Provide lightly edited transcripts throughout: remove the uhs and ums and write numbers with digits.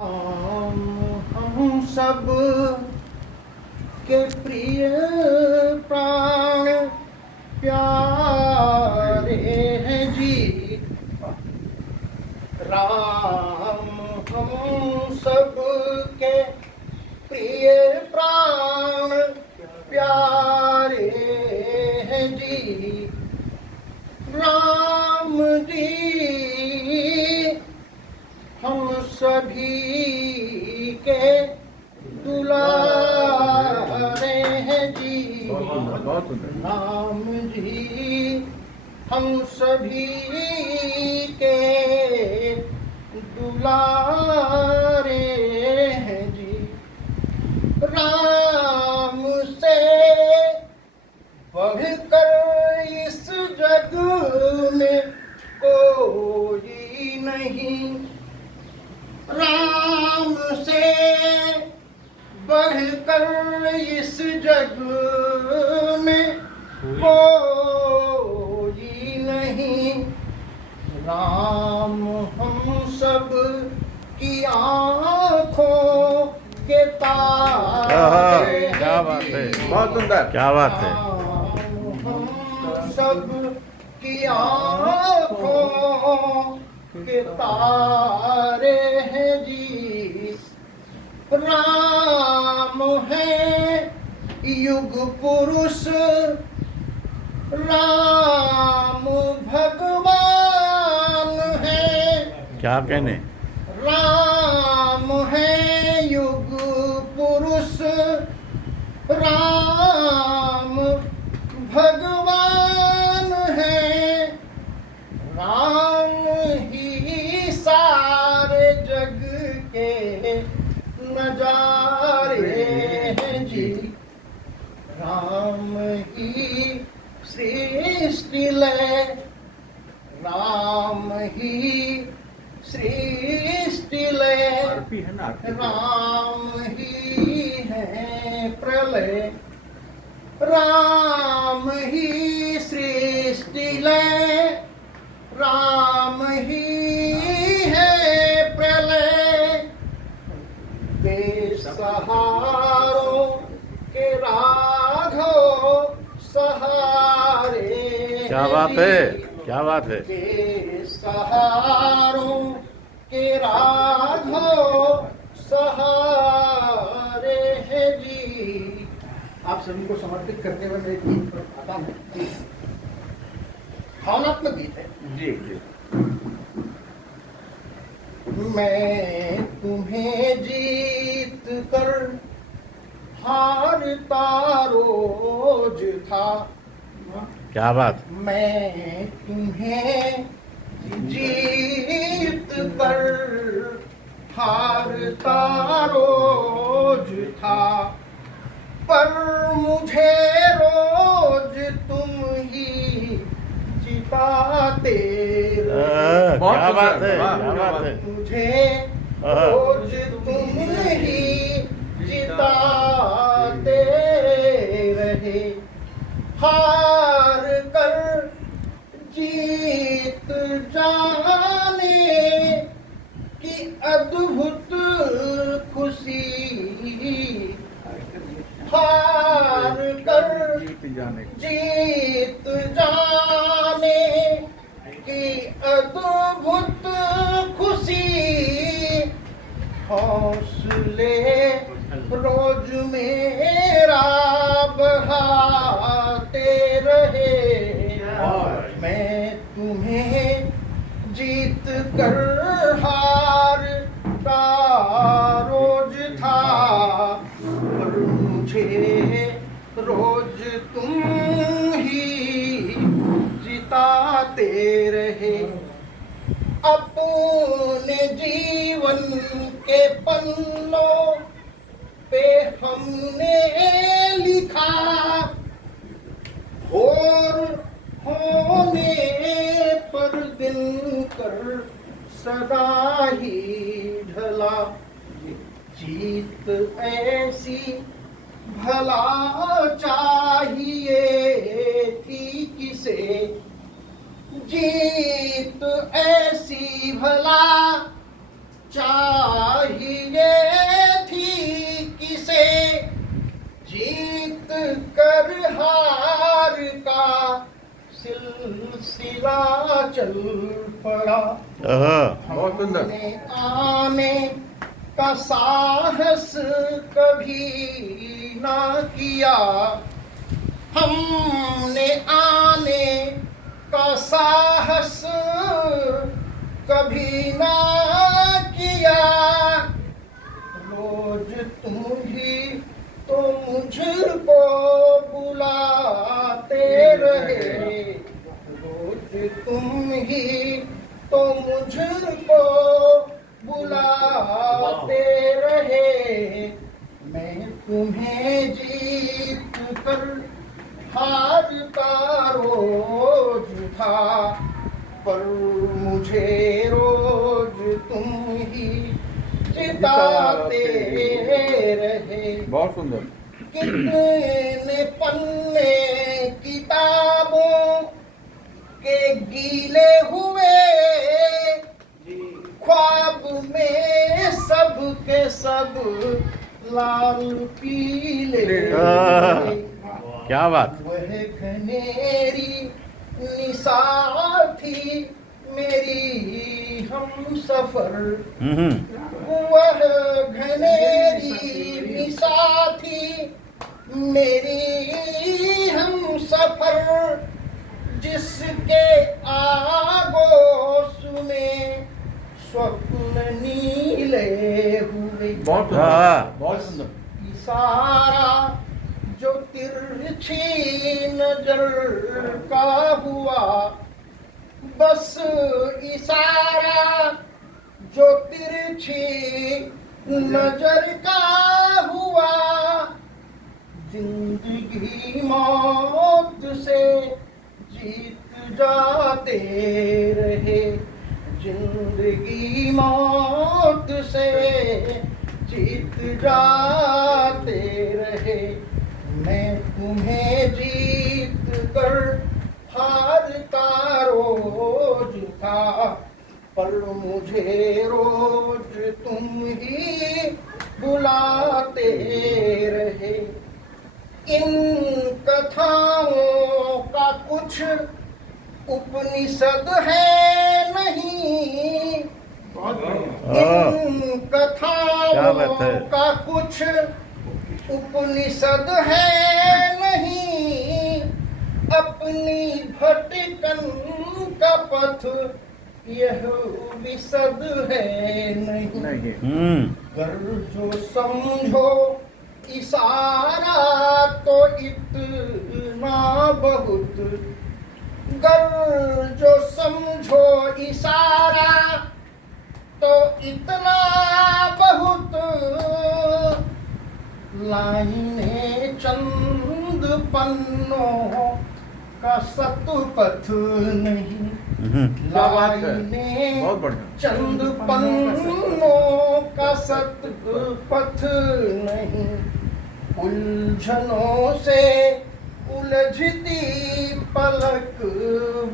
हम सब के प्रिय प्राण प्यारे हैं जी। राम हम सब के प्रिय प्राण प्यारे हैं जी। राम जी हम सभी के दुलारे हैं जी। राम जी हम सभी के दुलारे हैं जी। राम से बढ़कर इस जग में कोई नहीं। राम से बढ़कर इस जग में कोई नहीं। राम हम सब की आँखों के तारे। क्या बात है, बहुत सुंदर। क्या बात है। हम सब की आँखों के तारे हैं जी। राम है युग पुरुष, राम भगवान है। क्या कहने। राम है युग पुरुष, राम भगवान है। राम ही सारे जग के नजारे हैं जी। राम ही सृष्टि लय, राम ही सृष्टि लय, राम ही है प्रलय। राम ही सृष्टि लय, राम ही है प्रलय। बेसहारों के राघव सहारे। क्या बात है, क्या बात है। बेसहारों के राघव सहारे हैं जी। आप सभी को समर्पित करते हुए मैं एक गीत पर आता हूँ। भावनात्मक गीत है जी जी। मैं तुम्हें जीत कर हारता रोज था। क्या बात। मैं तुम्हें जीत कर हारता रोज था, पर मुझे रोज तुम ही जिताते रहे। क्या बात है, क्या बात है। मुझे रोज तुम ही जिताते रहे। हार कर जीत जाने की अद्भुत खुशी। हार कर जीत जाने की अद्भुत खुशी। हौसले रोज मेरा बढ़ाते रहे। मैं तुम्हें जीत कर हारता रोज था, पर मुझे रोज तुम ही जिताते रहे। अपने जीवन के पन्नों पे हमने लिखा, भोर होने पर दिन कर सदा ही ढला। जीत ऐसी भला चाहिए थी किसे। जीत ऐसी भला चाहिए चल पड़ा। बहुत सुंदर। हमने आने का साहस कभी ना किया, हमने आने का साहस कभी ना किया। रोज तुम ही तो मुझको बुलाते रहे, रोज तुम ही तो मुझको बुलाते रहे। मैं तुम्हें जीत कर हारता रोज था, पर मुझे रोज तुम ही जिताते रहे। बहुत सुंदर। कितने पन्ने किताबों के गीले हुए, ख्वाब में सब के सब लाल पीले। क्या बात। वह घनेरी निसार थी मेरी हम सफर, वह घनेरी निसार थी मेरी हम सफर, जिसके आगोश में स्वप्न नीले हुए। बहुत सुंदर। हाँ। बहुत सुंदर। इशारा जो तिरछी नजर का हुआ, बस इशारा जो तिरछी नजर का हुआ। जिंदगी मौत से जीत जाते रहे, जिंदगी मौत से जीत जाते रहे। मैं तुम्हें जीत कर हारता रोज था, पर मुझे रोज तुम ही बुलाते रहे। इन कथाओं का कुछ उपनिषद है नहीं, इन क्या बात कथाओं है। का कुछ उपनिषद है नहीं, अपनी भटकन का पथ यह विशद है नहीं। नहीं। गर जो समझो इशारा तो इतना बहुत, गर जो समझो इशारा तो इतना बहुत। लाइनें चंद पन्नों का सतपथ नहीं, क्या बात है। लाइनें बहुत बढ़िया। चंद पन्नों का सतपथ नहीं। उलझनों से उलझती पलक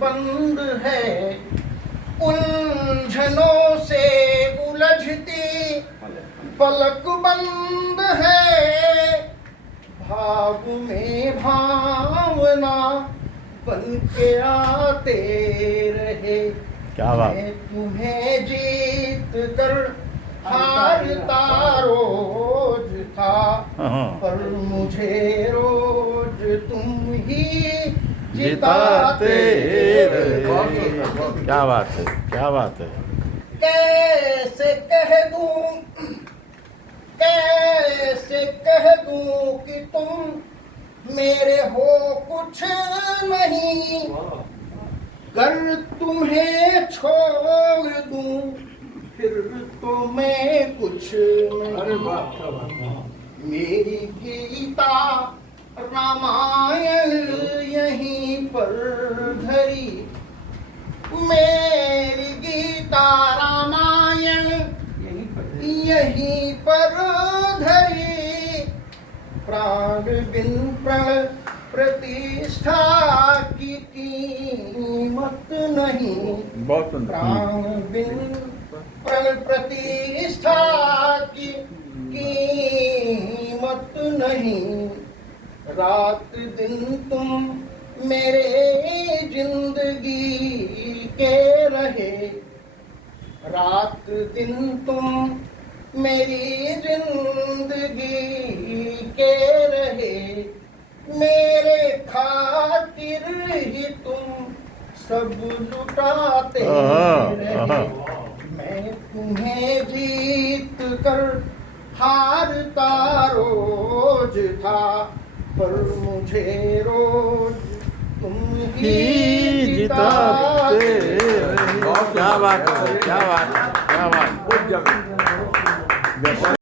बंद है, उलझनों से उलझती पलक बंद है। भाव में भावना बन के आते रहे। क्या बात। मैं तुम्हें जीत कर हारता रोज था, पर मुझे रोज तुम ही जिताते जिताते रहे। क्या बात है। क्या बात है। कैसे कह दूं कि तुम मेरे हो कुछ नहीं, कर तुम्हें छोड़ दूं फिर तो मैं कुछ नहीं। मेरी गीता रामायण यहीं पर धरी, मेरी गीता रामायण यहीं पर धरी। प्राण बिन प्रण प्रतिष्ठा की कीमत नहीं, बहुत सुंदर। प्राण बिन प्रण प्रतिष्ठा की कीमत नहीं। रात दिन तुम मेरे जिंदगी के रहे, रात दिन तुम मेरी जिंदगी के रहे, मेरे खातिर ही तुम सब लुटाते रहे। मैं तुम्हें जीत कर हारता रोज था, पर मुझे रोज तुम ही जिताते रहे। क्या बात है, क्या बात है, क्या बात है। बहुत जमीन।